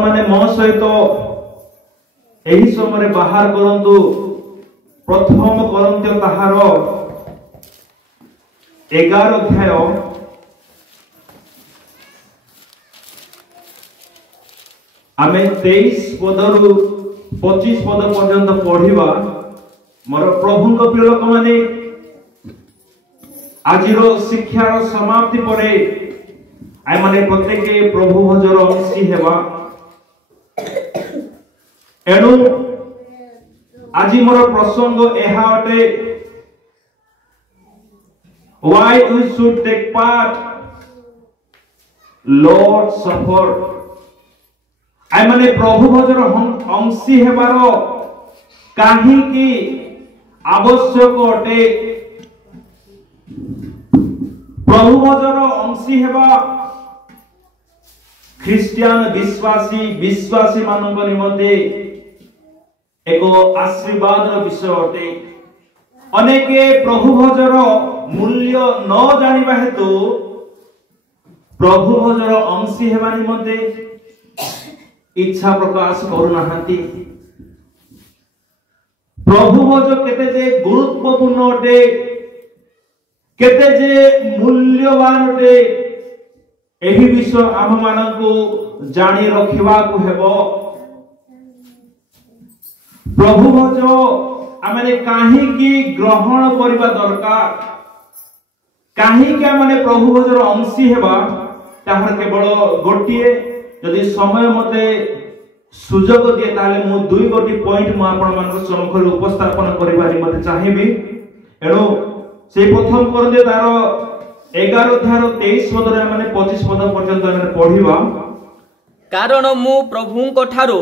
माने मो सहित एही समय बाहर करंतु प्रथम करंत्य ताहार 11 अध्याय आमे 23 पदरु 25 पद पर्यंत पढ़िबा। मोर प्रभु को प्रिय लोक माने आजिरो शिक्षार समाप्ति परे आइ माने प्रत्येक प्रभु भजर अंशी हेबा। एणु आजि मोर प्रसंग एहा अटे why we should take part Lord suffer। आइ माने प्रभु भजर अंशी हेबार काहे कि आवश्यक अटे। प्रभु भजर अंशी हेबा ख्रिस्टियन विश्वासी मानक निमंते एक आशीर्वाद विषय अटे। अनेके प्रभु भजर मूल्य न जानिबा हेतु प्रभु भजर अंशी हेबा निमंते इच्छा प्रकाश करूनाहांती। प्रभु भज केते जे गुरुत्वपूर्ण अटे, केते जे मूल्यवान अटे, एही विषय आम मानकु जानी रखिबा को हेबो। प्रभु भज आमे काहे कि ग्रहण करिबा दरकार, काहे कि आमे प्रभु भजर अंशी हेबा ताहार केवल गोटिए यदि समय मते सुजोग दिए ताले मु दुई गोटी पॉइंट मु आपण मानक सम्मुख उपस्थापन करिबारी मते चाहिबी। एणु से प्रथम कर दे तार 11 अध्याय 23 पद रे माने 25 पद पर्यंत माने पढिबा। कारण मु प्रभु को ठारो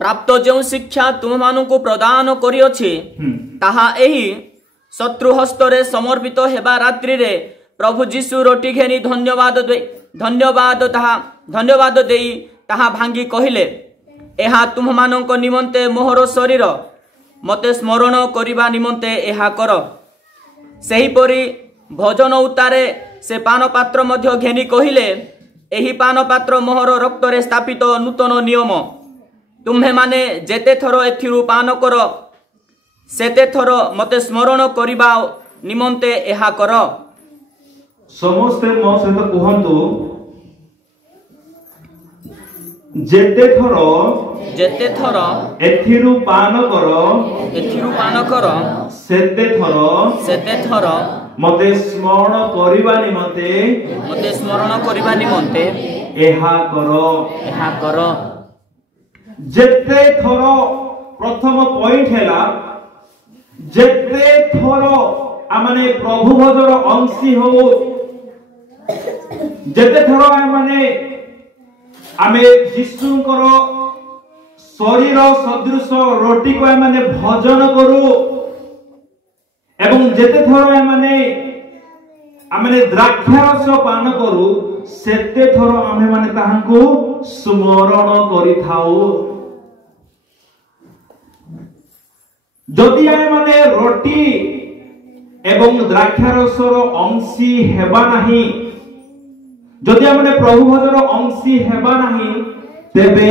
प्राप्त जो शिक्षा तुम मानकु प्रदान करि अछि ताहा एही शत्रु हस्तरे समर्पित हेबा रात्रि रे प्रभु जीशु रोटी घेनी धन्यवाद देई ताहा भांगी कहिले, एहा तुम मानक निमंते मोहर शरीर मते स्मरण करिबा निमंते एहा कर। सही परी भोजन उतारे से पान पात्र मध्य घेनी कहिले, एही पान पात्र मोहर रक्त रे स्थापित नूतन नियम। तुम्हे माने जेते थरो एथिरु पान कर सेते थरो मते स्मरण करिबा निमंते एहा कर। समस्ते मो सहित कहंतु जेते थरो एथिरु पान कर सेते थरो मते स्मरण करिबा निमंते एहा कर। जेते थरो प्रथम पॉइंट हैला जेते थरो आमाने प्रभु भजर अंशी हो, जेते थरो आमे यीशुंकर शरीर सदृश रोटी को आमे भोजन करू एवं जेते थरो आमे द्राक्षारस पान करू सेते थरो आमे माने ताहांकु स्मरण करिथाउ। जदि आमे माने रोटी एवं द्राक्षारसर अंशी हेबा नाही, जदि आमे प्रभु भजर अंशी हेबा नाही, तेबे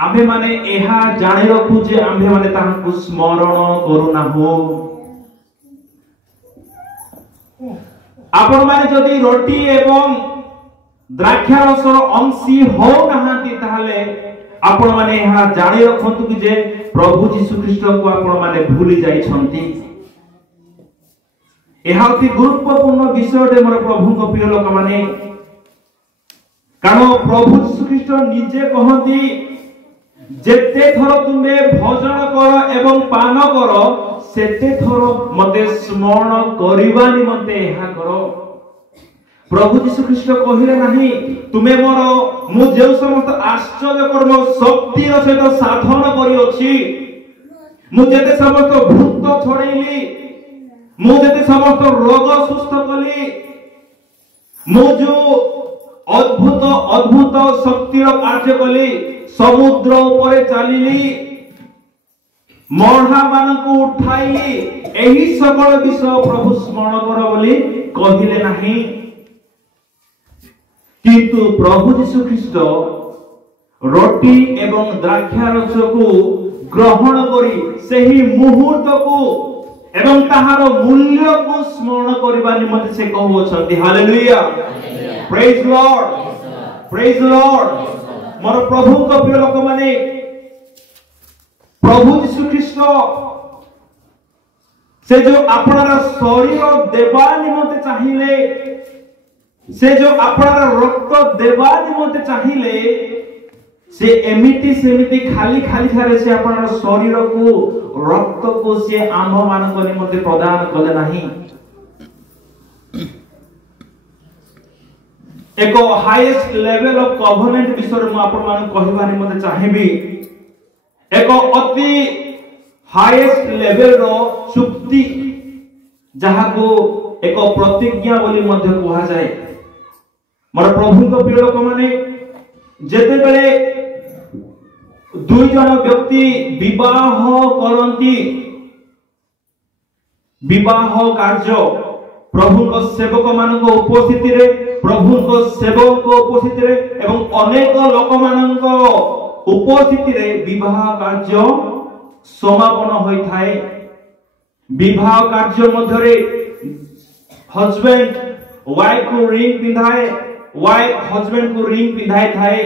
आमे माने एहा जानि रखु जे आमे माने ताहांकु स्मरण करू नाहु। आपण माने जदि रोटी एवं द्राक्षारसर अंशी हो नाहांती ताहले आपण माने एहा जानि रखंतु कि जे प्रभु यीशु ख्रीष्ट को आपण माने भूली जाई छंती। एहा अति गुरुत्वपूर्ण विषय मोर प्रभु को प्रिय लोक माने, कारण प्रभु यीशु ख्रीष्ट निजे कहंती जेते थरो तुमे भोजन कर एवं पान कर सेते थरो मते स्मरण करिबा निमंते एहा करो। प्रभु यीशु ख्रीष्ट कहिले नाही तुमे मोर मु जे समस्त आश्चर्य कर्म शक्ति सहित साधन करी अछि, मु जेते समस्त भूत छड़ैली, मु जेते समस्त रोग सुस्थ कली, मु जो अद्भुत शक्तिर कार्य कली, समुद्र ऊपर चलिली, मढ़ा मानकु उठाइली, एही सकल विषय प्रभु स्मरण कर बोली कहिले नाही। किंतु प्रभु यीशु ख्रीष्ट रोटी एवं द्राक्षारस को ग्रहण करी सही मुहूर्त को एवं ताहार मूल्य को स्मरण करबा निमंते से कहउछंती। Hallelujah, praise Lord, praise Lord. मोर प्रभु को प्रिय लोक माने प्रभु यीशु ख्रीष्ट से जो अपना शरीर देवा निमंते चाहिए, से जो अपना रक्त देवा निमंते चाहिए, से एमिति सेमिति खाली खाली थारे से अपना शरीर को रक्त को से आम मान को निमंते प्रदान कले नाही। एक हाईएस्ट लेवल ऑफ कवनेंट विषय मु आपण मान कहबा निमंते चाहिबी। एक अति हाईएस्ट लेवल रो चुक्ति जहा को एक प्रतिज्ञा बोली मध्य कहा जाए। मोर प्रभु को प्रिय लोक माने जेते बेले दुई जन व्यक्ति विवाह करंती, विवाह कार्य प्रभु को सेवक मान को उपस्थिति रे, प्रभु को सेवक को उपस्थिति रे एवं अनेक लोक मान को उपस्थिति रे विवाह कार्य समापन होई थाए। विवाह कार्य मध्य रे हस्बैंड वाइफ को रिंग पिंधाए, वाइफ हस्बैंड को रिंग पिंधाए थाए।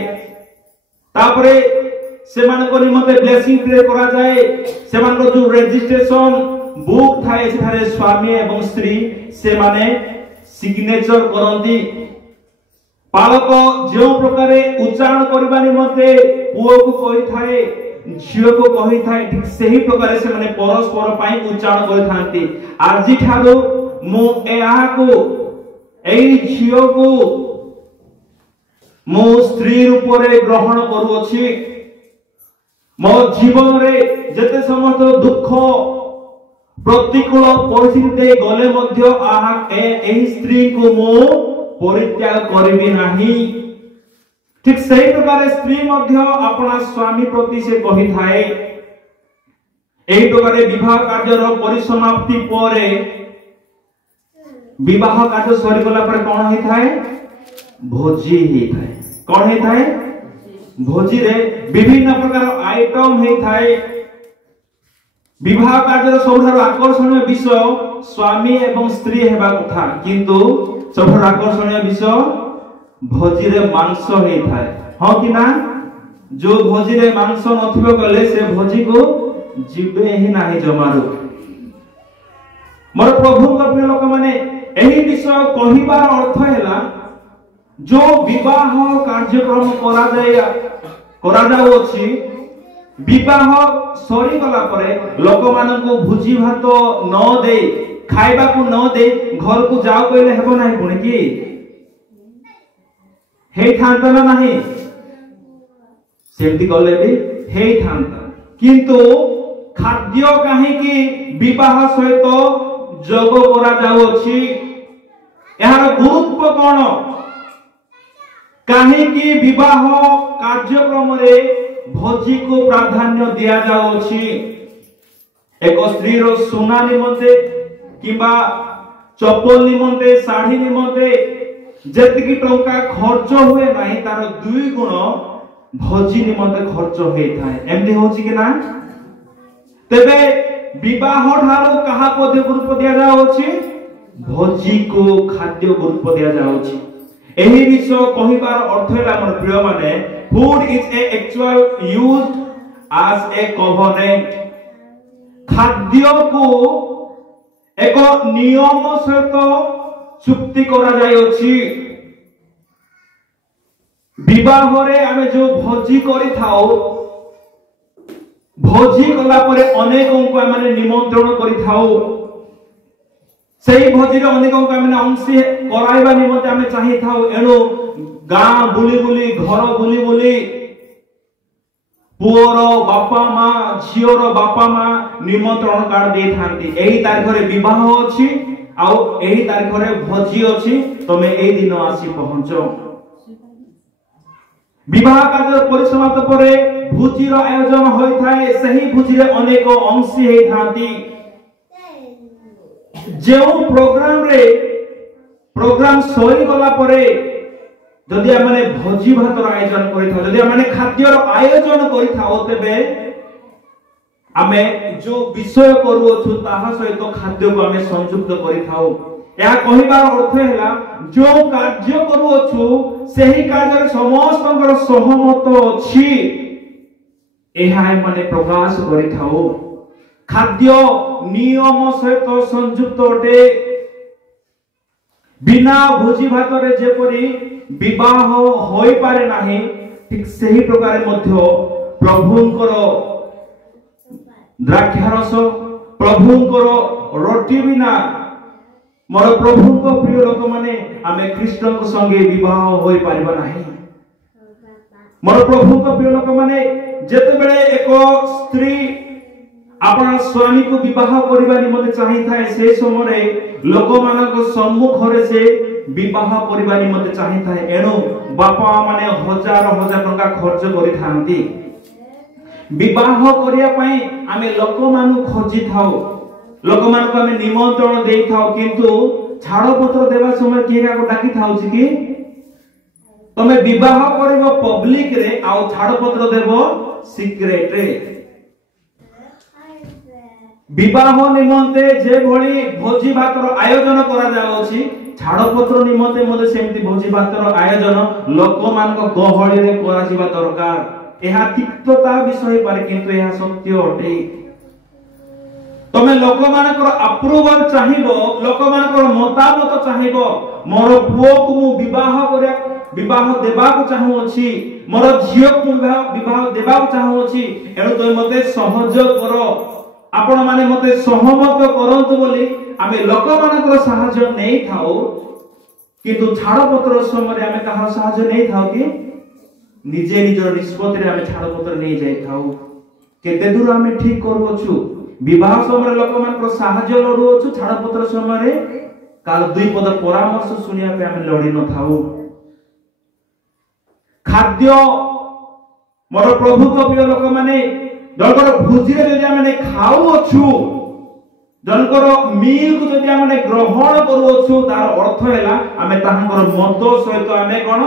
तापरे सेमान को निमते ब्लेसिंग प्रे करा जाए। सेमान को जो रजिस्ट्रेशन बुक थाए सेठारे स्वामी एवं स्त्री से माने सिग्नेचर करंती। पालक जो प्रकार उच्चारण करबा निमते पुओ को कहि थाए, झियो को कहि थाए, ठीक सही प्रकार से माने परस्पर पाई उच्चारण करि थांती। आजि ठारो मु एहा को एई झियो को मो स्त्री रूप रे ग्रहण करूअछि। मो जीवन रे जते समस्त दुख प्रतिकूल परिस्थिति गले मध्य आहा एही स्त्री को मो परित्याग करिबि नाही। ठीक सही प्रकार स्त्री मध्य अपना स्वामी प्रति से कहि थाए। एही प्रकार विवाह कार्यर परिसमाप्ति परे विवाह कार्य सरी गला पर कोन हे थाए, भोजी हे थाए। कोन हे थाए, भोजी रे विभिन्न प्रकार आइटम हे थाए। विवाह कार्य सबठार आकर्षणीय विषय स्वामी एवं स्त्री हेबा कथा, किंतु सबठार आकर्षणीय विषय भोजी रे मांस हे थाए। हां कि ना, जो भोजी रे मांस नथिबो कले से भोजी को जिबे ही नाही जमारो। मोर प्रभु को प्रिय लोक माने एही विषय कहिबार अर्थ हैला जो विवाह कार्यक्रम करा जाउछि, विवाह सरी गला परे लोक माननको भुजी भात न दे, खाइबा को न दे घर को जाओ कहले हेबो नाही पुणी कि हे थांता ना नाही, सेमती कले भी हे थांता। किंतु खाद्य काहे कि विवाह सहित जोग करा जाउछि, एहार गुरुत्व कोन, काहे कि विवाह कार्यक्रम रे भोजी को प्राधान्य दिया जाउछि। एक स्त्री रो सोना निमंते किबा चप्पल निमंते, साड़ी निमंते जतिकी टंका खर्च हुए नाही तार 2 गुण भोजी निमंते खर्च होई थाए। एमदी होछि कि ना। तबे विवाह ठारो कहा को गुरुत्व दिया जाउछि, भोजी को खाद्य गुरुत्व दिया जाउछि। एही विषय कहिबार अर्थ है हमर प्रिय माने food is a actual used as a covenant. खाद्य को एक नियम सहित चुक्ति करा जाय अछि। विवाह रे आमे जो भोजी करि थाओ, भोजी कला परे अनेक को माने निमंत्रण करि थाओ। सेही भोजी रे अनेक को माने अंशी कराइबा निमंते आमे चाहि थाओ। एनो गां बुली बुली, घर बुली बुली पुओर बापा मां, झियोर बापा मां निमंत्रण कार्ड दे थांती। एही तारिख रे विवाह अछि आ एही तारिख रे भोजी अछि, तमे एही दिन आसी पहुंचो। विवाह कार्य परिसमाप्त परे भोजीर आयोजन होई थाए। सही भोजी रे अनेक अंशी हे थांती। जो प्रोग्राम सरी गला परे जदि आमे भोजी भातर आयोजन करिथाउ जदि आमे खाद्यर आयोजन करिथाउ तेबे आमे जो विषय करूछु ताहा सहित खाद्य को आमे संयुक्त करिथाउ या कहिबार अर्थ हैला जो कार्य करूछु सेही कार्य समस्तकर सहमत अछि एहा माने प्रकाश करिथाउ खाद्य नियम सहित संयुक्त अटे बिना भोजी भातरे जेपरि विवाह होई पारे नाही ठीक सही प्रकार मध्य प्रभुंकर द्राक्षारस प्रभुंकर रोटी बिना मोर प्रभुंक प्रिय लोक माने आमे कृष्ण को संगे विवाह होई पारिबा नाही मोर प्रभुंक प्रिय लोक माने जेते बेले एक स्त्री आपण स्वामी को विवाह करबा निमते चाहि थाए से समय लोक मानक सम्मुख रे से विवाह करबा निमते चाहि थाए एनो बापा माने हजार हजार टका खर्च करि थांती विवाह करिया पई आमे लोक मानु खोजि थाओ लोक मानक आमे निमंत्रण देई थाओ किंतु छाड़ पत्र देबा समय किया को डाकी थाउ कि तमे विवाह करबो पब्लिक रे आ छाड़ पत्र देबो सीक्रेट रे विवाह निमंते जे भली भोजी भातर आयोजन करा जाउछि छाड़ पत्र निमंते मते सेमति भोजी भातर आयोजन लोक मानक गहळी रे करा जिबा दरकार एहा तिक्तता विषय पारे किंतु एहा सत्य अटे तमे लोक मानकर अप्रूवल चाहिबो लोक मानकर मतामत चाहिबो मोर पुओ को मु विवाह करे विवाह देबा को चाहू अछि मोर झियो को विवाह देबा को चाहू अछि एनु तो मते सहयोग करो आपण माने मते सहमत करंतु बोली आमे लोक मानकर सहायता नै थाओ किंतु छाड़ पत्र समय आमे कहा सहायता नै थाओ कि निजे निजर निष्पत्ति रे आमे छाड़ पत्र नै जाय थाओ केते दूर आमे ठीक करू अछु विवाह समय लोक मानकर सहायता लडू अछु छाड़ पत्र समय रे काल दुई पद परामर्श सुनिया पे आमे लडी न थाओ खाद्य मोर प्रभु को प्रिय लोक माने जनकर भोजी रे जदि आमे खाऊ अछु जनकर मील को जदि आमे ग्रहण करू अछु तार अर्थ हैला आमे तांकर मत सहित आमे कोन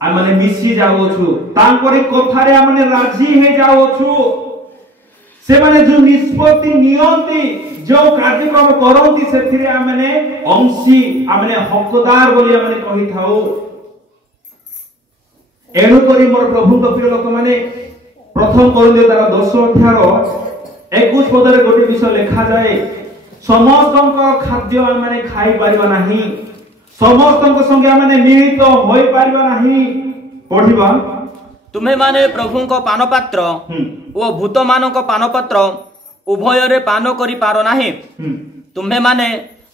आमे मिसी जाऊ अछु तांकरी कथा रे आमे राजी हे जाऊ अछु से माने जो निष्पत्ति नियंती जो कार्यक्रम करंती सेथिरे आमे अंशी आमे हकदार बोली आमे कहि थाओ एनु करी मोर प्रभु को प्रिय लोक माने प्रथम कोरिन्थियो तार 10 अध्याय 21 पदरे गोटे विषय लिखा जाए समस्तक खाद्य आमे खाई परिबा नाही समस्तक संगे आमे मिलित होई परिबा नाही पढिबा तुम्हें माने प्रभु को पानपात्र ओ भूत मानक पानपात्र उभय रे पान करि पारो नाही तुम्हें माने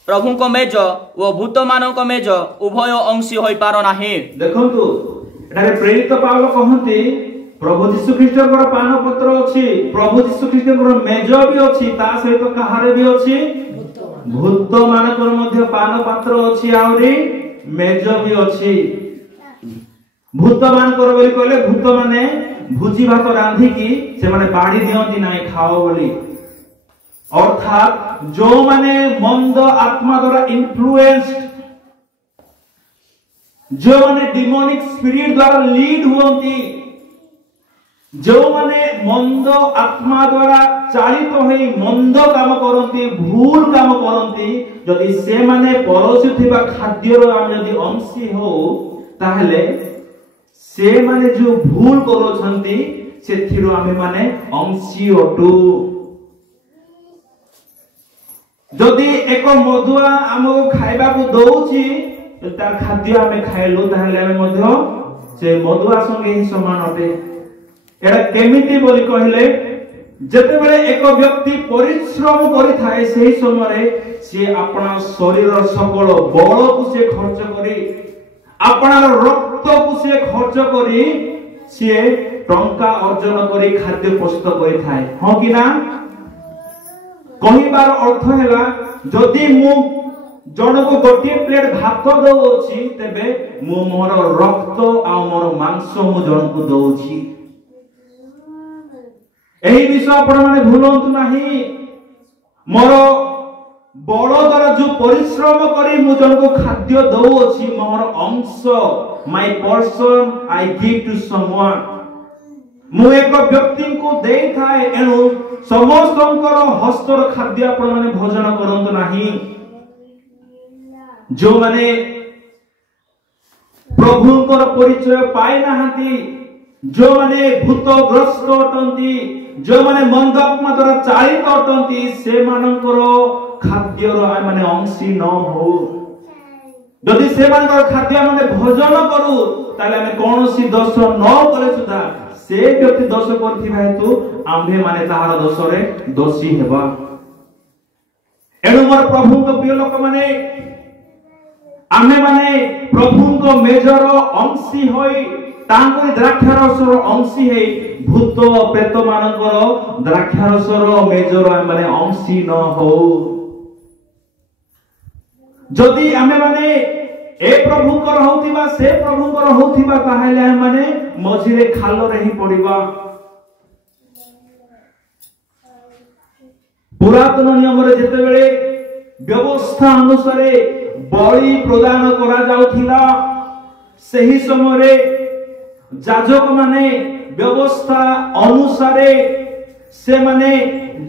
प्रभु को मेज ओ भूत मानक मेज उभय अंशी होई पारो नाही देखंतु एटारे प्रेरित पावल कहंती प्रभु यीशु ख्रीष्टकर पानपत्र अछि प्रभु यीशु ख्रीष्टकर मेज भी अछि ता सहित कहारे भी अछि भूत मानकर मध्य पानपात्र अछि आउरी मेज भी अछि भूत मानकर बोली कहले भूत माने भुजी भात रांधी की से माने बाड़ी दियंती नाही खाओ बोली अर्थात जो माने मंद आत्मा द्वारा इन्फ्लुएंस्ड जो माने डिमोनिक स्पिरिट द्वारा लीड हुवंती जो माने मंद आत्मा द्वारा चालित होई मंद काम करंती भूल काम करंती जदि से माने परोसी थिबा खाद्य रो हम जदि अंशी हो ताहले से माने जो भूल करो छंती सेथिरो आमे माने अंशी अटू जदि एक मधुआ हमको खाइबा को दउची तार खाद्य आमे खाइलु ताहले आमे मध्य से मधुआ संगे ही समान अटे एटा केमिति बोली कहले जते बेले एक व्यक्ति परिश्रम करि थाए सेही समय रे से अपना शरीर सकल बल को से खर्च करी अपना रक्त को से खर्च करी से टंका अर्जन करी खाद्य प्रस्तुत करि थाए हो कि ना कहिबार अर्थ हैला जदि मु जण को गोटे प्लेट भात दउछि तेबे मु मोर रक्त आ मोर मांस मु जण को दउछि एही विषय आपण माने भूलंतु नाही मोर बड़ द्वारा जो परिश्रम करी मु जन को खाद्य दउछि मोर अंश my portion I give to someone. ମୁଁ ଏକ ବ୍ୟକ୍ତିଙ୍କୁ ଦେଇଥାଏ, ଏଣୁ ସମସ୍ତଙ୍କର ହସ୍ତର ଖାଦ୍ୟ ଆପଣମାନେ ଭୋଜନ କରନ୍ତୁ ନାହିଁ। ଯେଉଁମାନେ ପ୍ରଭୁଙ୍କର ପରିଚୟ ପାଇନାହାନ୍ତି, ଯେଉଁମାନେ ଭୂତଗ୍ରସ୍ତ ଅଟନ୍ତି, ଯେଉଁମାନେ ମନ୍ଦାତ୍ମା ଦ୍ୱାରା ଚାଳିତ ଅଟନ୍ତି, ସେମାନଙ୍କର ଖାଦ୍ୟର ଆମେ ଅଂଶୀ ନ ହଉ। ଯଦି ସେମାନଙ୍କର ଖାଦ୍ୟ ଆମେ ଭୋଜନ କରୁ, ତାହେଲେ ଆମେ କୌଣସି ଦୋଷ ନ କଲେ ସୁଦ୍ଧା ସେ ବ୍ୟକ୍ତି ଦୋଷ କରିଥିବା ହେତୁ ଆମ୍ଭେ ମାନେ ତାହାର ଦୋଷରେ ଦୋଷୀ ହେବା। ଏଣୁ ମୋର ପ୍ରଭୁଙ୍କ ପ୍ରିୟ ଲୋକମାନେ, ଆମେ ମାନେ ପ୍ରଭୁଙ୍କ ମେଜର ଅଂଶୀ ହୋଇ, ତାଙ୍କରି ଦ୍ରାକ୍ଷାରସର ଅଂଶୀ ହେଇ, ଭୂତ ପ୍ରେତ ମାନଙ୍କର ଦ୍ରାକ୍ଷାରସର ମେଜର ଆମେ ମାନେ ଅଂଶୀ ନ ହଉ। ଯଦି ଆମେ ମାନେ ଏ ପ୍ରଭୁଙ୍କର ହଉଥିବା ସେ ପ୍ରଭୁଙ୍କର ହଉଥିବା, ତାହେଲେ ଆମେ ମାନେ ମଝିରେ ଖାଲରେ ହିଁ ପଡିବା। ପୁରାତନ ନିୟମରେ ଯେତେବେଳେ ବ୍ୟବସ୍ଥା ଅନୁସାରେ ବଳି ପ୍ରଦାନ କରାଯାଉଥିଲା, ସେହି ସମୟରେ ଯାଜକ ମାନେ ବ୍ୟବସ୍ଥା ଅନୁସାରେ ସେମାନେ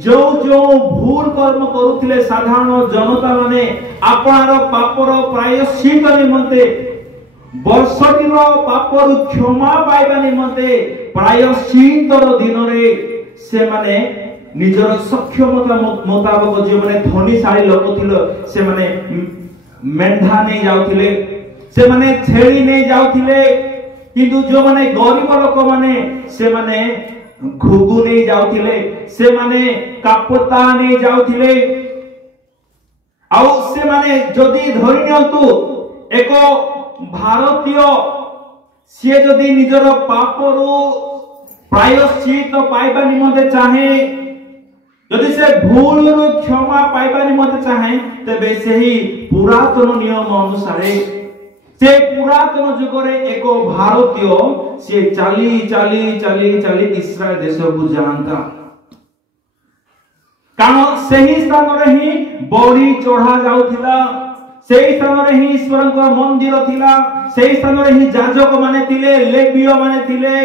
ଯୋଉ ଯୋଉ ଭୁଲ କର୍ମ କରୁଥିଲେ, ସାଧାରଣ ଜନତା ମାନେ ଆପଣାର ପାପର ପ୍ରାୟଶ୍ଚିତ ନିମନ୍ତେ, ବର୍ଷଟିର ପାପରୁ କ୍ଷମା ପାଇବା ନିମନ୍ତେ ପ୍ରାୟଶ୍ଚିତର ଦିନରେ ସେମାନେ ନିଜର ସକ୍ଷମତା ମୁତାବକ, ଯେଉଁମାନେ ଧନୀଶାଳୀ ଲୋକ ଥିଲେ ସେମାନେ ମେଣ୍ଢା ନେଇ ଯାଉଥିଲେ, ସେମାନେ ଛେଳି ନେଇ ଯାଉଥିଲେ, କିନ୍ତୁ ଯେଉଁମାନେ ଗରିବ ଲୋକମାନେ ସେମାନେ ଘୁଘୁ ନେଇ ଯାଉଥିଲେ, ସେମାନେ କାପତା ନେଇ ଯାଉଥିଲେ। ଆଉ ସେମାନେ ଯଦି ଧରି ନିଅନ୍ତୁ ଏକ ଭାରତୀୟ, ସିଏ ଯଦି ନିଜର ପାପରୁ ପ୍ରାୟଶ୍ଚିତ ପାଇବା ନିମନ୍ତେ ଚାହେଁ, ଯଦି ସେ ଭୁଲରୁ କ୍ଷମା ପାଇବା ନିମନ୍ତେ ଚାହେଁ, ତେବେ ସେହି ପୁରାତନ ନିୟମ ଅନୁସାରେ, ସେ ପୁରାତନ ଯୁଗରେ ଏକ ଭାରତୀୟ ସେ ଚାଲି ଚାଲି ଚାଲି ଚାଲି ଇସ୍ରାଏଲ ଦେଶକୁ ଯାଆନ୍ତା। କାରଣ ସେହି ସ୍ଥାନରେ ହିଁ ବଳି ଚଢା ଯାଉଥିଲା, ସେହି ସ୍ଥାନରେ ହିଁ ଈଶ୍ୱରଙ୍କ ମନ୍ଦିର ଥିଲା, ସେହି ସ୍ଥାନରେ ହିଁ ଯାଜକ ମାନେ ଥିଲେ, ଲେବୀୟ ମାନେ ଥିଲେ,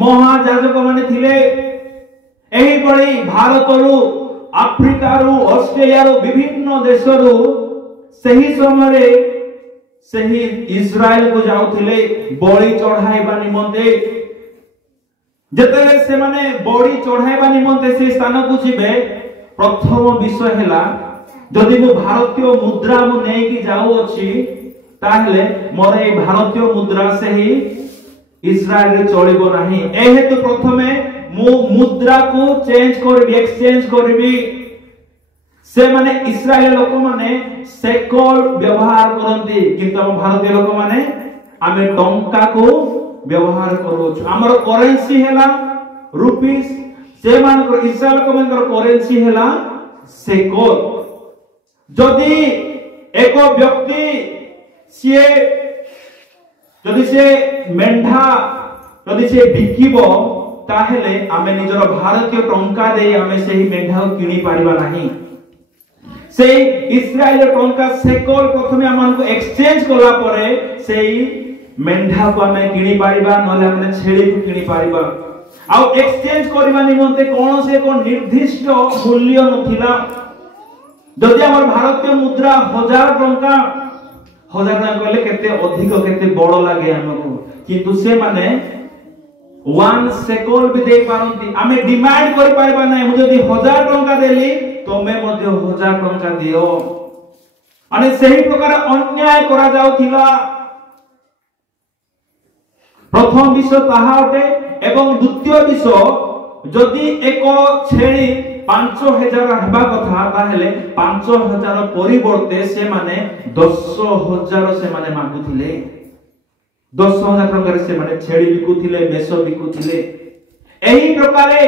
ମହାଯାଜକ ମାନେ ଥିଲେ। ଏହିଭଳି ଭାରତରୁ, ଆଫ୍ରିକାରୁ, ଅଷ୍ଟ୍ରେଲିଆରୁ, ବିଭିନ୍ନ ଦେଶରୁ ସେହି ସମୟରେ ସେହି ଇସ୍ରାଏଲକୁ ଯାଉଥିଲେ ବଳି ଚଢାଇବା ନିମନ୍ତେ। ଯେତେବେଳେ ସେମାନେ ବଳି ଚଢାଇବା ନିମନ୍ତେ ସେ ସ୍ଥାନକୁ ଯିବେ, ପ୍ରଥମ ବିଷୟ ହେଲା, ଯଦି ମୁଁ ଭାରତୀୟ ମୁଦ୍ରା ମୁଁ ନେଇକି ଯାଉଅଛି, ତାହେଲେ ମୋର এই ଭାରତୀୟ ମୁଦ୍ରା ସେହି ଇସ୍ରାଏଲରେ ଚଳିବ ନାହିଁ। ଏହେତୁ ପ୍ରଥମେ ମୁଁ ମୁଦ୍ରାକୁ ଚେଞ୍ଜ କରିବି, ଏକ୍ସଚେଞ୍ଜ କରିବି। ସେମାନେ ଇସ୍ରାଏଲ ଲୋକମାନେ ସେକଲ ବ୍ୟବହାର କରନ୍ତି, କିନ୍ତୁ ଆମ ଭାରତୀୟ ଲୋକମାନେ ଆମେ ଟଙ୍କାକୁ ବ୍ୟବହାର କରୁଛୁ। ଆମର କରେନ୍ସି ହେଲା ରୁପିସ, ସେମାନଙ୍କର ଇସ୍ରାଏଲ ଲୋକମାନଙ୍କର କରେନ୍ସି ହେଲା ସେକଲ। ଯଦି ଏକ ବ୍ୟକ୍ତି ସିଏ ଯଦି ସେ ମେଣ୍ଢା ଯଦି ସେ ବିକିବ, ତାହେଲେ ଆମେ ନିଜର ଭାରତୀୟ ଟଙ୍କା ଦେଇ ଆମେ ସେହି ମେଣ୍ଢାକୁ କିଣି ପାରିବା ନାହିଁ। সেই ইসরায়েলের টঙ্কা সেকল প্রথমে আমাকে এক্সচেঞ্জ কলা পরে সেই মেন্ঢাକୁ ଆମେ କିଣି ପାରିବା, ନହେଲେ ଆମେ ଛେଳିକୁ କିଣି ପାରିବା। ଆଉ ଏକ୍ସଚେଞ୍ଜ କରିବା ନିମନ୍ତେ କୌଣସି ଏକ ନିର୍ଦ୍ଦିଷ୍ଟ ମୂଲ୍ୟ ନଥିଲା। ଯଦି ଆମର ଭାରତୀୟ ମୁଦ୍ରା 1000 ଟଙ୍କା, 1000 ଟଙ୍କା କହିଲେ କେତେ ଅଧିକ, କେତେ ବଡ଼ ଲାଗେ ଆମକୁ, କିନ୍ତୁ ସେମାନେ 1 ସେକଲ ବି ଦେଇ ପାରନ୍ତି। ଆମେ ଡିମାଣ୍ଡ କରି ପାରିବା ନାହିଁ, ମୁଁ ଯଦି 1000 ଟଙ୍କା ଦେଲି ତମେ ମଧ୍ୟ 1000 ଟଙ୍କା ଦିଅ। ମାନେ ସେହି ପ୍ରକାର ଅନ୍ୟାୟ କରା ଯାଉଥିଲା। ପ୍ରଥମ ବିଷୟ ତାହା ଅଟେ। ଏବଂ ଦ୍ୱିତୀୟ ବିଷୟ, ଯଦି ଏକ ଛେଳି 5000 ହେବା କଥା, ତାହେଲେ 5000 ପରିବର୍ତ୍ତେ ସେମାନେ 10000 ସେମାନେ ମାଗୁଥିଲେ। 10000 ଟଙ୍କାରେ ସେମାନେ ଛେଳି ବିକୁଥିଲେ, ମେଷ ବିକୁଥିଲେ। ଏହି ପ୍ରକାରେ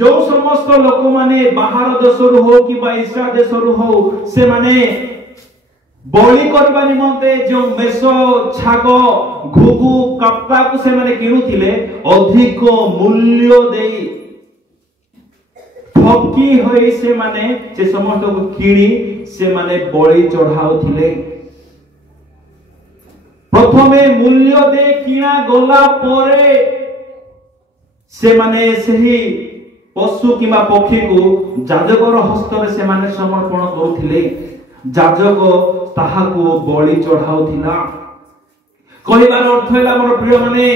जो समस्त लोक माने बाहर देशरु हो कि इस्राएल देशरु हो, से माने बलि करबा निमंते जो मेष, छाग, घुघु, कप्पा को से माने किनुथिले, अधिक मूल्य देई ठकी होई से माने से समस्त को किणी से माने बलि चढ़ाउथिले। प्रथमे मूल्य दे किणा गला परे से माने सही पशु किंबा पक्षी को जाजकर हस्त में से माने समर्पण करुथिले। जाजक ताहाको बलि चढ़ाउथिला। कहिबार अर्थ हैला मोर प्रिय माने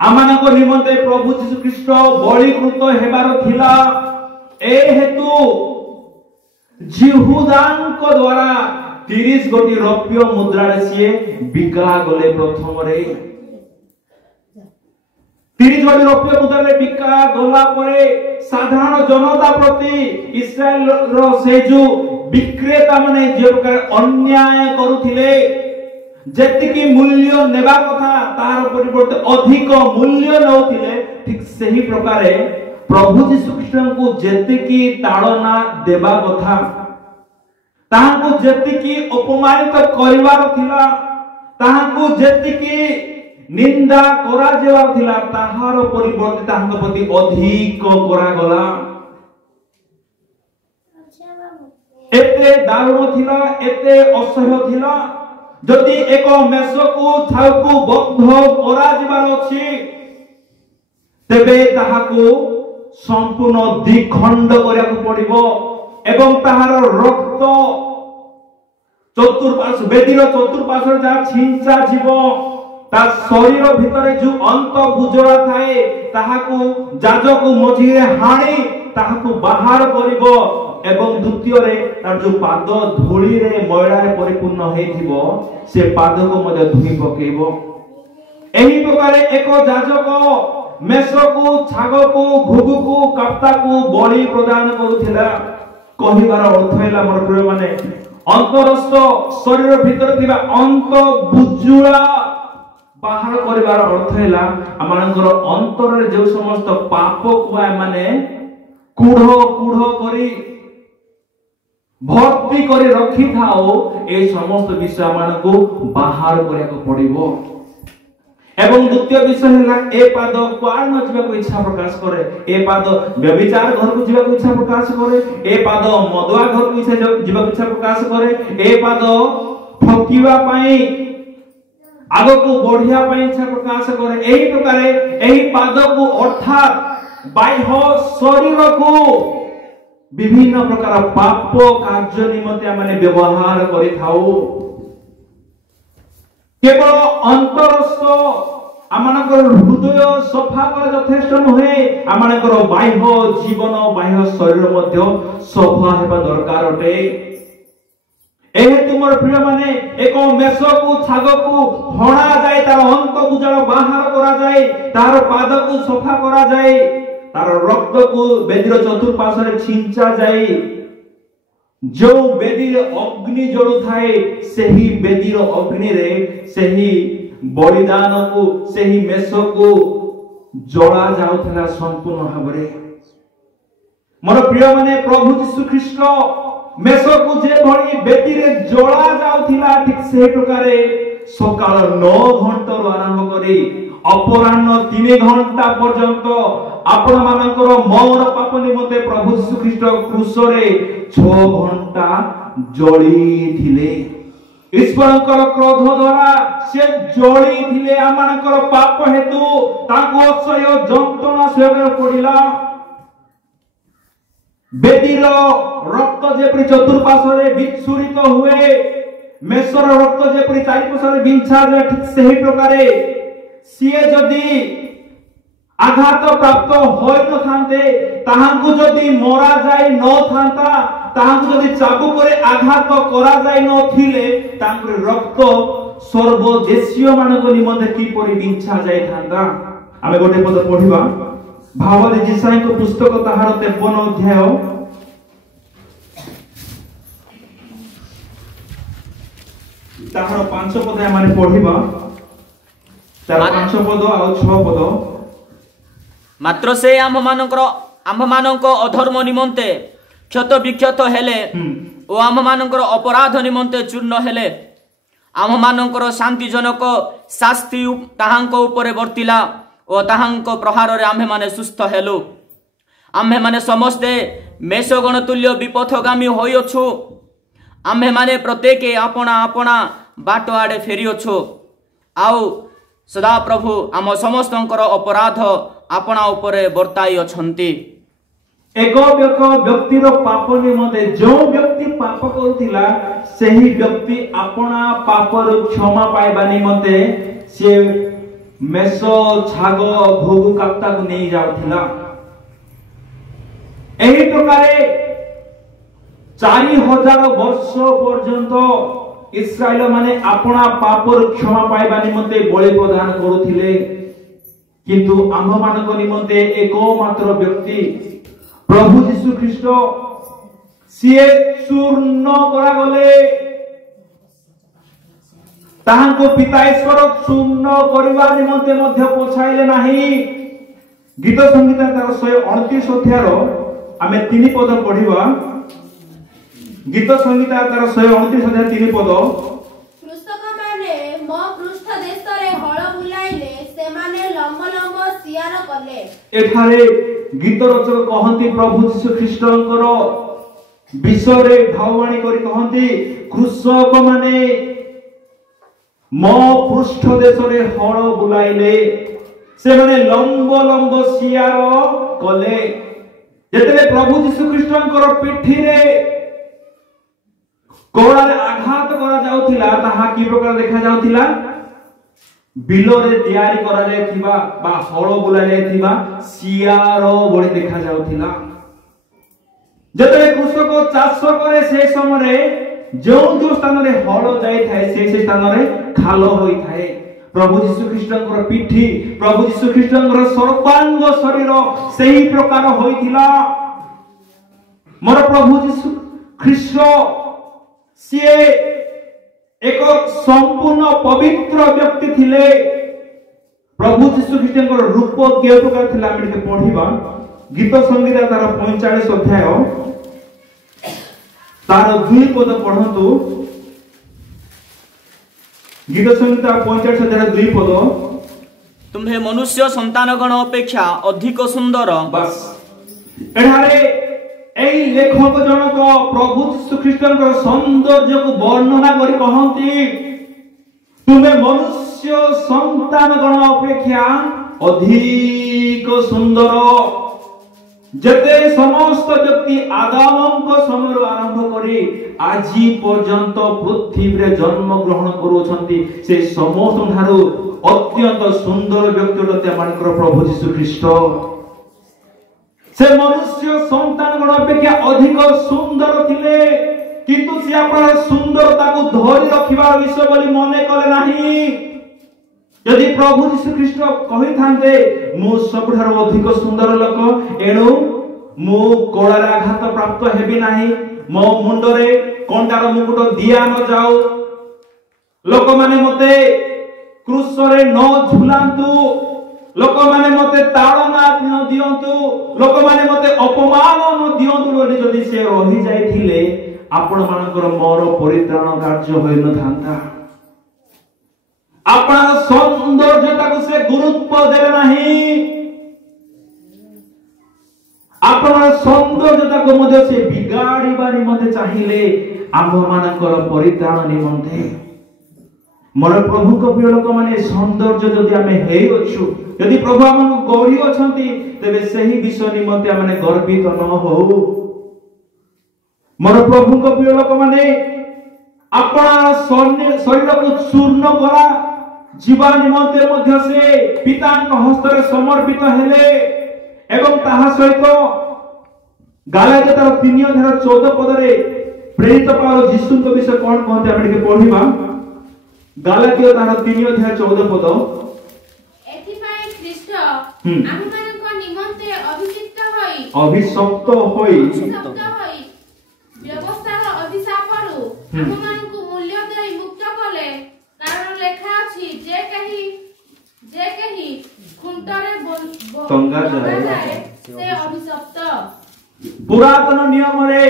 आमानक निमंते प्रभु यीशु ख्रीष्ट बलिकृत हेबार थिला। ए हेतु जिहुदांक द्वारा 30 गोटी रौप्य मुद्रा से बिका गले। प्रथम रे 30 गोटी रौप्य मुद्रा रे बिका गला परे साधारण जनता प्रति इस्राएल रो से जो विक्रेता माने जे प्रकार अन्याय करुथिले, जेतिकी मूल्य नेबा कथा तार परिवर्ते अधिक मूल्य नउथिले, ठीक सही प्रकार प्रभु यीशु ख्रीष्ट को जेतिकी ताड़ना देबा कथा ताहाको जेतिकी अपमानित करिवार थिला, ताहाको जेतिकी निंदा करा जेवार थिला, ताहार परिवर्ते ताहाको प्रति अधिक करा गला। एते दारुण थिला, एते असह्य थिला। जदि एक मेष को छाउको बंध करा जिबार अछि तेबे ताहाको संपूर्ण द्विखंड करियाको पड़िबो एवं ताहार रक्त चतुर्पार्श्व बेदीर चतुर्पार्श्व जा छिंचा जीवो, ता शरीर भितरे जो अंत बुजरा थाए ताहाको जाजक मझिरे हाणी ताहाको बाहर करिबो एवं द्वितीय रे तार जो पाद धूली रे मैला रे परिपूर्ण हेथिबो से पाद को मध्य धुई पकेइबो। एही प्रकार एक जाजक मेष को छाग को घुगु को कप्ता को बलि प्रदान करुथिला। कहिबार अर्थ हैला मोर प्रिय माने अंतरस्थ शरीर भितर थिबा अंत बुजुला बाहर करिबार अर्थ हैला आमानकर अंतर रे जो समस्त पाप को माने कूढ़ कूढ़ करी भर्ती करी रखी थाओ, ए समस्त विषय मान को बाहर करिया को पड़िबो। एवं द्वितीय विषय हैला ए पाद कुआर न जीवा को इच्छा प्रकाश करे, ए पाद व्यभिचार घर को जीवा को इच्छा प्रकाश करे, ए पाद मदुआ घर को इच्छा जीवा को इच्छा प्रकाश करे, ए पाद ठकिवा पई आगो को बढ़िया पई इच्छा प्रकाश करे। एही प्रकार एही पाद को अर्थात बाह्य शरीर को विभिन्न प्रकार पाप कार्य निमंते माने व्यवहार करि थाओ। केवल अंतरस्थ आमानकर हृदय सफा कर यथेष्ट नहे, आमानकर बाह्य जीवन बाह्य शरीर मध्य सफा हेबा दरकार अटे। एहे तुमर प्रिय माने एक मेष को छाग को हणा जाए, तार अंत बुजाळ बाहर करा जाए, तार पाद को सफा करा जाए, तार रक्त को बेदीर चतुर्पार्श्व छिंचा जाए। जो बेदीर अग्नि जळु थाए सेही बेदीर अग्नि रे सेही बलिदान को सेही मेष को जळा जाउथला संपूर्ण भाबरे। मोर प्रिय माने प्रभु यीशु ख्रीष्ट मेष को जे भली बेदी रे जळा जाउथला, ठीक से प्रकार सकाळ 9 घंटा आरंभ करी अपराह्न 3 घंटा पर्यंत आपण मानकर मौन पाप निमते प्रभु यीशु ख्रीष्ट क्रूस रे 6 घंटा जळी थिले। ईश्वरकर क्रोध द्वारा से जळी थिले, आमानकर पाप हेतु ताको असह्य जंत्रणा सहन पड़िला। बेदीर रक्त जेपरि चतुर्पार्श्व रे विच्छुरित हुए, मेषर रक्त जेपरि चारिपार्श्व रे बिंछा जाए, ठीक सही प्रकार सिए जदि आघात प्राप्त होय न थांते, ताहांकु जदि मरा जाय न थांता, ताहांकु जदि चाबुक रे आघात करा जाय न थिले, तांकर रक्त सर्वदेशीय मानक निमंते की परि बिंछा जाय थांता। आमे गोटे पद पढिबा भावरे जिसाई को पुस्तक ताहार 53 अध्याय ताहार 5 पद माने पढिबा, तार 5 पद आ 6 पद। मात्र से आम्भमानंक अधर्म निमंते क्षत विक्षत हेले ओ आम्भमानंकर अपराध निमंते चूर्ण हेले, आम्भमानंकर शांतिजनक शास्ति ताहांक उपरे वर्तिला ओ ताहांक प्रहार रे आम्भे माने सुस्थ हेलु। आम्भे माने समस्ते मेषगण तुल्य विपथगामी होइअछु, आम्भे माने प्रत्येक अपना अपना बाट आड़े फेरिअछु। आउ सदा प्रभु आम समस्तंकर अपराध आपणा उपरे बर्ताई अछंती। एक व्यक्तिर पाप निमंते जो व्यक्ति पाप करुथिला सही व्यक्ति अपना पापर क्षमा पाइबा निमंते से मेष छाग भोग काप्ता को नहीं जाउथिला। एही प्रकारे 4000 वर्ष पर्यंत इस्राएल माने अपना पापर क्षमा पाइबा निमंते बलि प्रदान करुथिले, किंतु आम मानक निमंते एकमात्र व्यक्ति प्रभु यीशु ख्रीष्ट सीए चूर्ण करा गले। ताहांको पिता ईश्वर चूर्ण करिवा निमंते मध्य पछाइले नाही। गीत संगीता तार 129 अध्यायर आमे 3 पद पढिबा। गीत संगीता तार 129 अध्याय 3 पद। कृषक माने मो पृष्ठ देशरे हळ बुलाइले सेमाने लंब लंब सियार कले। एठारे गीत रचक कहंती प्रभु यीशु ख्रीष्टंकर विषय भाववाणी करी कहंती कृषक माने मो पृष्ठ देशरे हळ बुलाइले से माने लंब लंब सियार कले। जेतेले प्रभु यीशु ख्रीष्टंकर पिठी रे कोड़ारे आघात करा जाउथिला ताहा की प्रकार देखा जाउथिला बिलोरे तैयारी करा जायथिबा बा हळ बुला जायथिबा सियार बडी देखा जाउथिला। जेतेले कृषक चाष करे से समय जो जो स्थान रे हळ जाय थाए से स्थान रे खाल होई थाए। प्रभु यीशु ख्रीष्टंकर पिठी प्रभु यीशु ख्रीष्टंकर सर्वांग शरीर सही प्रकार होइथिला। मोर प्रभु यीशु ख्रीष्ट सिए एक संपूर्ण पवित्र व्यक्ति थिले। प्रभु यीशु ख्रीष्टंकर रूप के प्रकार थिला आमे पढिबा। गीत संगीता तार 45 अध्याय तार 2 पद पढंतु। गीत संगीता 45 अध्याय 2 पद। तुम्हे मनुष्य संतानगण अपेक्षा अधिक सुंदर। बस एठारे एई लेखक जनक प्रभु यीशु ख्रीष्टंकर सौंदर्य को वर्णना करी कहंती तुम्हें मनुष्य संतानगण अपेक्षा अधिक सुंदर। जते समस्त व्यक्ति आदामक समय आरंभ करी आजी पर्यंत पृथ्वी रे जन्म ग्रहण करूछंती से समस्त ठारू अत्यंत सुंदर व्यक्ति होते मानकर प्रभु यीशु ख्रीष्ट। से मनुष्य संतानगण अपेक्षा अधिक सुंदर थिले, किंतु से अपन सुंदरता को धरि रखिबार विषय बोली मने कले नाही। यदि प्रभु यीशु ख्रीष्ट कहि थांते मु सबठार अधिक सुंदर लोक एणु मु कोड़ारे आघात प्राप्त हेबी नाही, मो मुंडरे कंटार मुकुट दिया न जाऊ, लोक माने मते क्रूसरे न झुलांतु, लोक माने मते ताड़ना न दियंतु, लोक माने मते अपमान न दियंतु बोली जदि से रहि जाइथिले आपण मानकर मोर परित्राण कार्य होय न थांता। आपण सौंदर्यता को से गुरुत्व देले नाही, आपण सौंदर्यता को मध्य से बिगाड़ीबा निमंते चाहिए आम मानकर परित्राण निमंते। मोर प्रभु को प्रिय लोक माने सौंदर्य जदि आमे हेइ अछु, यदि प्रभु हमन गौरी अछंती तबे सही विषय निमंते आमे गर्वित न हो। मोर प्रभु को प्रिय लोक माने अपना शरीर को चूर्ण करा जीवा निमंते मध्य से पिताଙ୍କ हस्तरे समर्पित हेले एवं ताहा सहित गालात्य 3:14 पदरे प्रेरित पावल यीशुଙ୍କ विषय कोन कहते आपण के पढिबा। गालात्य 3:14 पद। एथि पई ख्रीष्ट आमुमानक निमंते अभिषिक्त होई व्यवस्थार अभिशापरु आमुमानक मूल्य देई मुक्त कले, कारण लेखा अछि जे कहि खुंटरे टंगा जाए से अभिशप्त। पुरातन नियम रे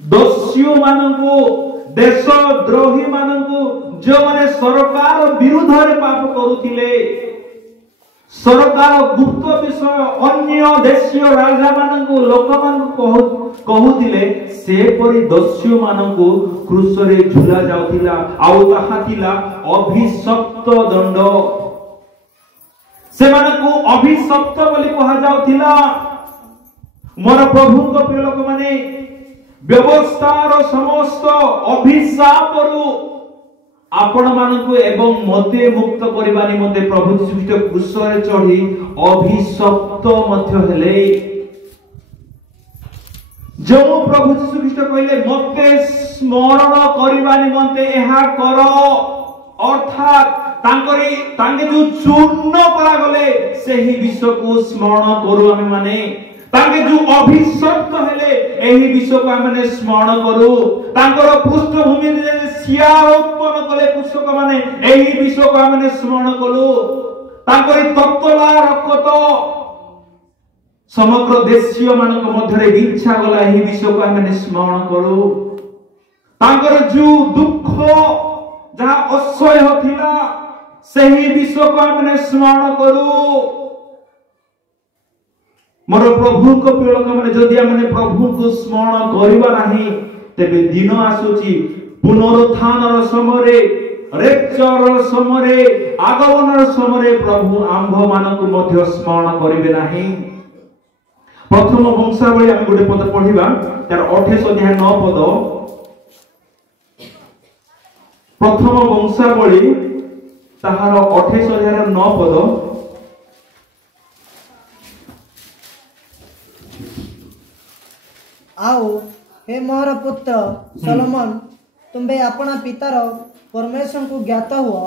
दोषी मानकु देशद्रोही मानकु जो माने सरकार विरुद्ध रे पाप करूथिले सरकार गुप्त विषय अन्य देशीय राजा मानकु लोक मानकु कहूतिले से परि दस्यु मानकु क्रूस रे झुला जाउतिला आउ ताहा थिला अभिशप्त दंड से मानकु अभिशप्त बोली कहा जाउतिला। मोर प्रभु को प्रिय लोक माने व्यवस्थार समस्त अभिशापरु आपण मानकु एवं मते मुक्त करबा निमंते प्रभु यीशु ख्रीष्ट क्रूस रे चढ़ी अभिशप्त मध्य हेले। जो प्रभु यीशु ख्रीष्ट कहले मते स्मरण करबा निमंते एहा कर अर्थात तांके जो चूर्ण करा गले सेही विश्व को स्मरण करू आमे माने तांके जो अभिशप्त हेले एही विश्व को आमे स्मरण करू तांकर पृष्ठभूमि रे सिया उत्पन्न कले पुस्तक माने एही विश्व को आमे स्मरण करू तांकर तत्तला रखत समग्र देशीय मानक मध्यरे इच्छा गला एही विश्व को आमे स्मरण करू तांकर जो दुख जहा असह्य थिला सेही विश्व को आमे स्मरण करू। मोर प्रभु को प्रिय लोक माने जदि आमे प्रभु को स्मरण करिबा नाही तेबे दिन आसुची पुनरुत्थानर समय रेप्चर समय आगमनर समय प्रभु आंभ मानकु मध्य स्मरण करिबे नाही। प्रथम वंशावली आमे गोटे पद पढिबा तार 28 अध्याय 9 पद प्रथम वंशावली ताहार 28 अध्याय 9 पद आओ हे मोर पुत्र सलोमन तुम्बे अपना पितार परमेश्वर को ज्ञात हुआ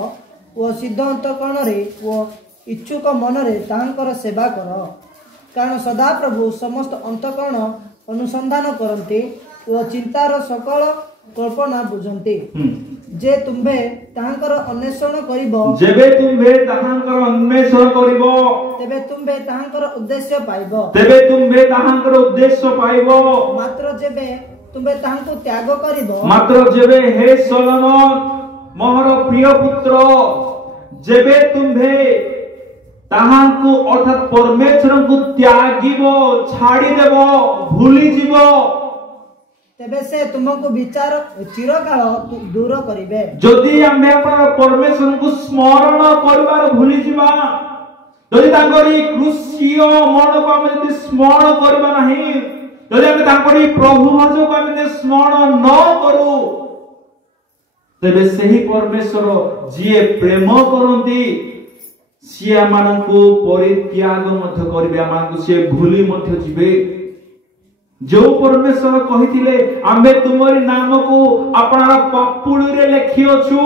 वो सिद्ध अंतकरण रे वो इच्छुक मन रे तांकर सेवा कर कारण सदा प्रभु समस्त अंतकरण अनुसंधान करते वो चिंतार सकल कल्पना बुझंते जे तुम्बे तांकर अन्वेषण करिवो जेबे तुम्बे तांकर अन्वेषण करिवो तेबे तुम्बे तांकर उद्देश्य पाइबो मात्र जेबे तुम्बे तांको त्याग करिवो मात्र जेबे हे सलोमन मोहर प्रिय पुत्र जेबे तुम्बे ताहांको अर्थात परमेश्वर को त्यागिबो छाड़ी देबो भूली जीवो तेबे से तुमको विचार चिरकाल दूर करिवे। जदि आमे अपन परमेश्वर को स्मरण करबार भूली जीवा जदि तांकरी क्रूसीय मन को आमे जदि स्मरण करबा नाही जदि आमे तांकरी प्रभु भज को आमे स्मरण न करू तेबे सही परमेश्वर जिए प्रेम करंती सिया मानकु परित्याग मध्य करबे मानकु से भूली मध्य जीवे। जो परमेश्वर कहिथिले आमे तुमरी नाम को अपना पापुड़ी रे लेखियोछु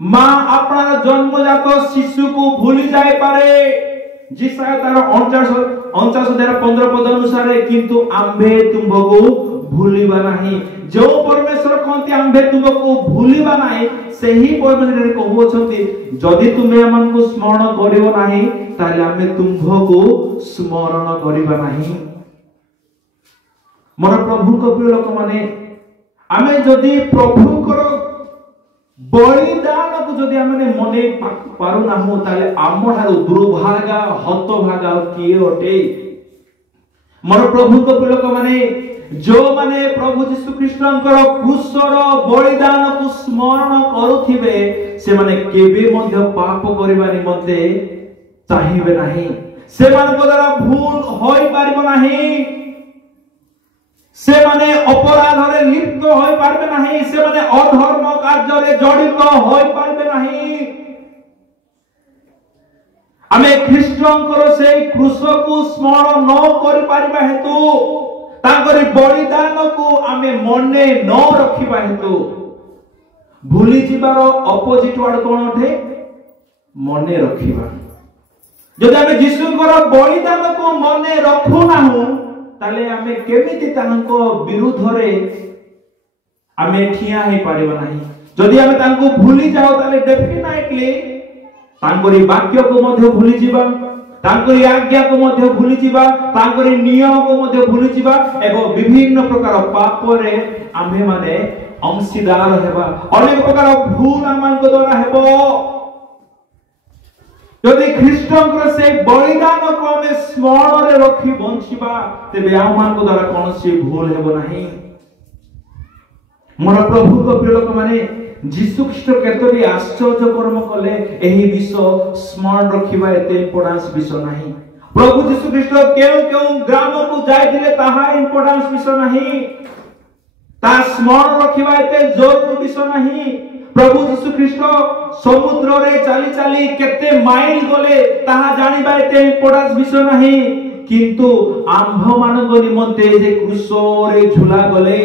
मां अपना जन्मजात शिशु को भूली जाय पारे जिसाय तार 49:15 पद अनुसार किंतु आम्भे तुमको भूलिबा नाही। जो परमेश्वर कहते आम्भे तुमको भूलिबा नाही सेही परमेश्वर कहउछंती जदि तुमे हमन को स्मरण करिवो नाही ताले आम्भे तुमको स्मरण करिबा नाही। मोर प्रभु को प्रिय लोक माने आमे जदि प्रभु को बलिदान को जदि आमे मने पारु नाहु ताले आमठारु दुर्भागा हतभागा किए अटे। मोर प्रभु को प्रिय लोक माने जो माने प्रभु यीशु ख्रीष्टंकर क्रूसर बलिदान को स्मरण करूथिबे से माने केबे मध्य पाप करिबा निमंते चाहिबे नाही से मानक द्वारा भूल होई पारिबो नाही से माने अपराध रे लिप्त होई पारबे नाही से माने अधर्म कार्य रे जड़ित होई पारबे नाही। आमे ख्रीष्टंकर से क्रूस को स्मरण न करि पारिबा हेतु तांकरी बलिदान को आमे मने न रखिबा हेतु भूली जिबार अपोजिट वर्ड कोन उठे मने रखिबा। जदि आमे यीशुकर बलिदान को मने रखु नाहु ताले आमे केमिति तांको विरुद्ध रे आमे ठिया हे पारिबा नाही। जदि आमे तांको भूली जाओ ताले डेफिनेटली तांकरी वाक्य को मध्य भूली जिबा तांकरी आज्ञा को मध्य भूली जिबा तांकरी नियम को मध्य भूली जिबा एवं विभिन्न प्रकार पाप रे आमे माने अंशीदार हेबा अनेक प्रकार भूल आमान को द्वारा हेबो। যদি খ্রিস্টଙ୍କର ସେ ବଳିଦାନକୁ ଆମେ ସ୍ମରଣରେ ରଖି ବଞ୍ଚିବା ତେବେ ଆମମାନଙ୍କ ଦ୍ୱାରା କୌଣସି ଭୁଲ ହେବ ନାହିଁ। ମୋର ପ୍ରଭୁଙ୍କ ପ୍ରିୟ ଲୋକମାନେ, ଯୀଶୁ ଖ୍ରୀଷ୍ଟ କେତୋଟି ଆଶ୍ଚର୍ଯ୍ୟ କର୍ମ କଲେ, ଏହି ବିଷୟ ସ୍ମରଣ ରଖିବା ଏତେ ଇମ୍ପୋର୍ଟାନ୍ସ ବିଷୟ ନାହିଁ। ପ୍ରଭୁ ଯୀଶୁ ଖ୍ରୀଷ୍ଟ କେଉଁ କେଉଁ ଗ୍ରାମକୁ ଯାଇଥିଲେ ତାହା ଇମ୍ପୋର୍ଟାନ୍ସ ବିଷୟ ନାହିଁ, ତା ସ୍ମରଣ ରଖିବା ଏତେ ଜରୁରୀ ବିଷୟ ନାହିଁ। ପ୍ରଭୁ ଯୀଶୁ ଖ୍ରୀଷ୍ଟ ସମୁଦ୍ରରେ ଚାଲି ଚାଲି କେତେ ମାଇଲ ଗଲେ ତାହା ଜାଣିବା ଏତେ ଇମ୍ପୋର୍ଟାନ୍ସ ବିଷୟ ନାହିଁ, କିନ୍ତୁ ଆମ୍ଭମାନଙ୍କ ନିମନ୍ତେ ସେ କ୍ରୁଶରେ ଝୁଲା ଗଲେ,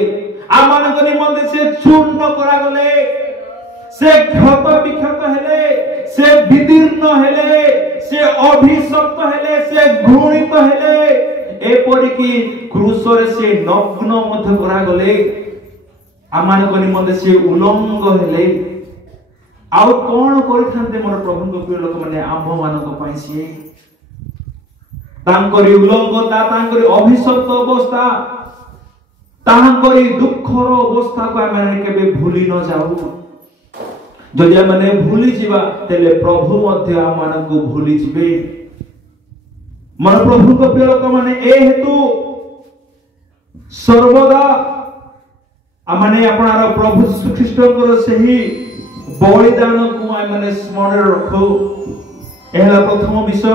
ଆମମାନଙ୍କ ନିମନ୍ତେ ସେ ଚୂର୍ଣ୍ଣ କରାଗଲେ, ସେ କ୍ଷତ ବିକ୍ଷତ ହେଲେ, ସେ ବିଦୀର୍ଣ୍ଣ ହେଲେ, ସେ ଅଭିଶପ୍ତ ହେଲେ, ସେ ଘୃଣିତ ହେଲେ, ଏପରିକି କ୍ରୁଶରେ ସେ ନଗ୍ନ ମଧ୍ୟ କରାଗଲେ, ଆମମାନଙ୍କ ନିମନ୍ତେ ସେ ଉଲଙ୍ଗ ହେଲେ। ଆଉ କଣ କରିଥାନ୍ତେ ମୋର ପ୍ରଭୁଙ୍କ ପ୍ରିୟ ଲୋକମାନେ ଆମ୍ଭମାନଙ୍କ ପାଇଁ? ସିଏ ତାଙ୍କରି ଉଲଙ୍ଗତା, ତାଙ୍କରି ଅଭିଶପ୍ତ ଅବସ୍ଥା, ତାଙ୍କରି ଦୁଃଖର ଅବସ୍ଥାକୁ ଆମେ କେବେ ଭୁଲି ନ ଯାଉ। ଯଦି ଆମେ ଭୁଲିଯିବା ତେବେ ପ୍ରଭୁ ମଧ୍ୟ ଆମମାନଙ୍କୁ ଭୁଲିଯିବେ। ମୋର ପ୍ରଭୁଙ୍କ ପ୍ରିୟ ଲୋକମାନେ, ଏ ହେତୁ ସର୍ବଦା ଆମେ ଆପଣର ପ୍ରଭୁ ଯୀଶୁ ଖ୍ରୀଷ୍ଟଙ୍କର ସେହି ବଳିଦାନକୁ ଆମେ ସ୍ମରଣରେ ରଖୁ। ଏହା ପ୍ରଥମ ବିଷୟ।